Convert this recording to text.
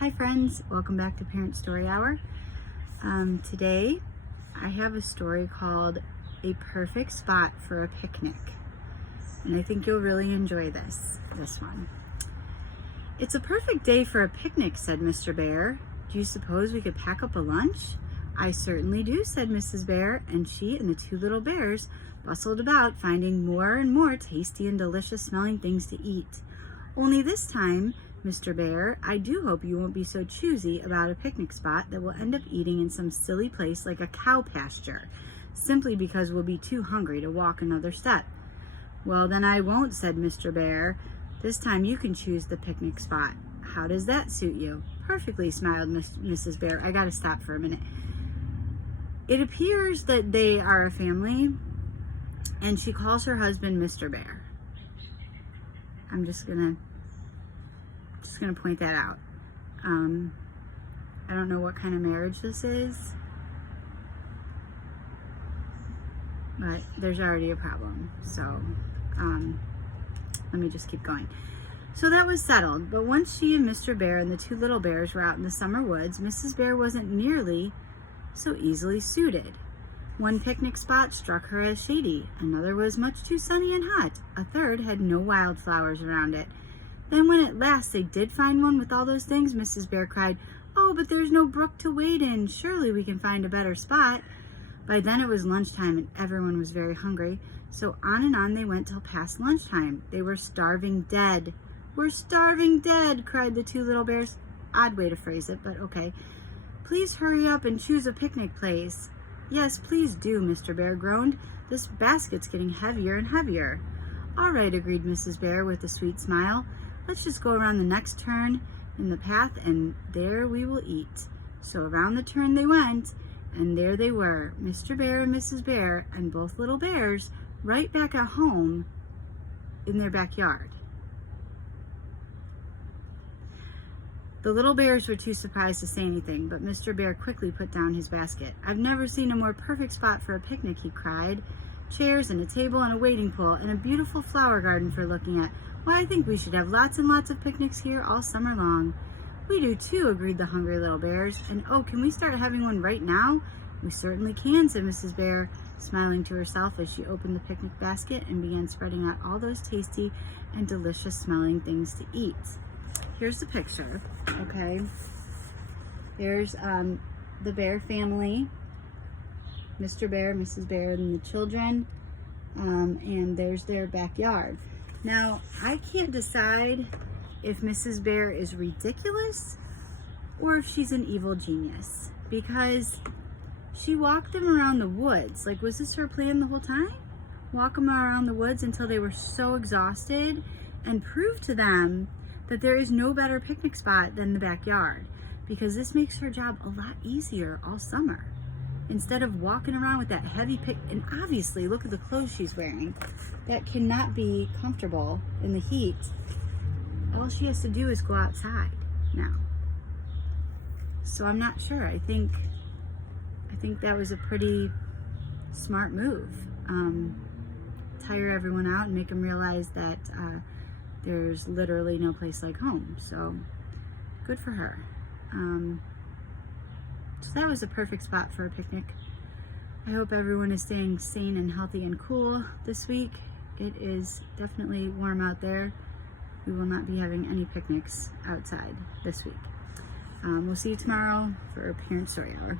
Hi friends, welcome back to Parent Story Hour. Today I have a story called A Perfect Spot for a Picnic, and I think you'll really enjoy this one. It's a perfect day for a picnic, said Mr. Bear. Do you suppose we could pack up a lunch? I certainly do, said Mrs. Bear, and she and the two little bears bustled about, finding more and more tasty and delicious smelling things to eat. Only this time, Mr. Bear, I do hope you won't be so choosy about a picnic spot that we'll end up eating in some silly place like a cow pasture, simply because we'll be too hungry to walk another step. Well, then I won't, said Mr. Bear. This time you can choose the picnic spot. How does that suit you? Perfectly, smiled Mrs. Bear. I gotta stop for a minute. It appears that they are a family, and she calls her husband Mr. Bear. I'm just gonna point that out. I don't know what kind of marriage this is, but there's already a problem. So let me just keep going. So that was settled, but once she and Mr. Bear and the two little bears were out in the summer woods, Mrs. Bear wasn't nearly so easily suited. One picnic spot struck her as shady, another was much too sunny and hot, a third had no wildflowers around it. Then when at last they did find one with all those things, Mrs. Bear cried, "Oh, but there's no brook to wade in. Surely we can find a better spot." By then it was lunchtime and everyone was very hungry, so on and on they went till past lunchtime. They were starving dead. "We're starving dead," cried the two little bears. Odd way to phrase it, but okay. "Please hurry up and choose a picnic place." "Yes, please do," Mr. Bear groaned. "This basket's getting heavier and heavier." "All right," agreed Mrs. Bear with a sweet smile. "Let's just go around the next turn in the path and there we will eat." So around the turn they went, and there they were, Mr. Bear and Mrs. Bear and both little bears right back at home in their backyard. The little bears were too surprised to say anything, but Mr. Bear quickly put down his basket. "I've never seen a more perfect spot for a picnic," he cried. "Chairs and a table and a wading pool and a beautiful flower garden for looking at. Why, I think we should have lots and lots of picnics here all summer long." "We do too," agreed the hungry little bears. "And oh, can we start having one right now?" "We certainly can," said Mrs. Bear, smiling to herself as she opened the picnic basket and began spreading out all those tasty and delicious smelling things to eat. Here's the picture, okay? There's the bear family, Mr. Bear, Mrs. Bear, and the children, and there's their backyard. Now, I can't decide if Mrs. Bear is ridiculous or if she's an evil genius, because she walked them around the woods. Like, was this her plan the whole time? Walk them around the woods until they were so exhausted and prove to them that there is no better picnic spot than the backyard, because this makes her job a lot easier all summer. Instead of walking around with that heavy and obviously look at the clothes she's wearing, that cannot be comfortable in the heat. All she has to do is go outside now. So I'm not sure. I think that was a pretty smart move. Tire everyone out and make them realize that there's literally no place like home. So good for her. So that was a perfect spot for a picnic. I hope everyone is staying sane and healthy and cool this week. It is definitely warm out there. We will not be having any picnics outside this week. We'll see you tomorrow for Parent Story Hour.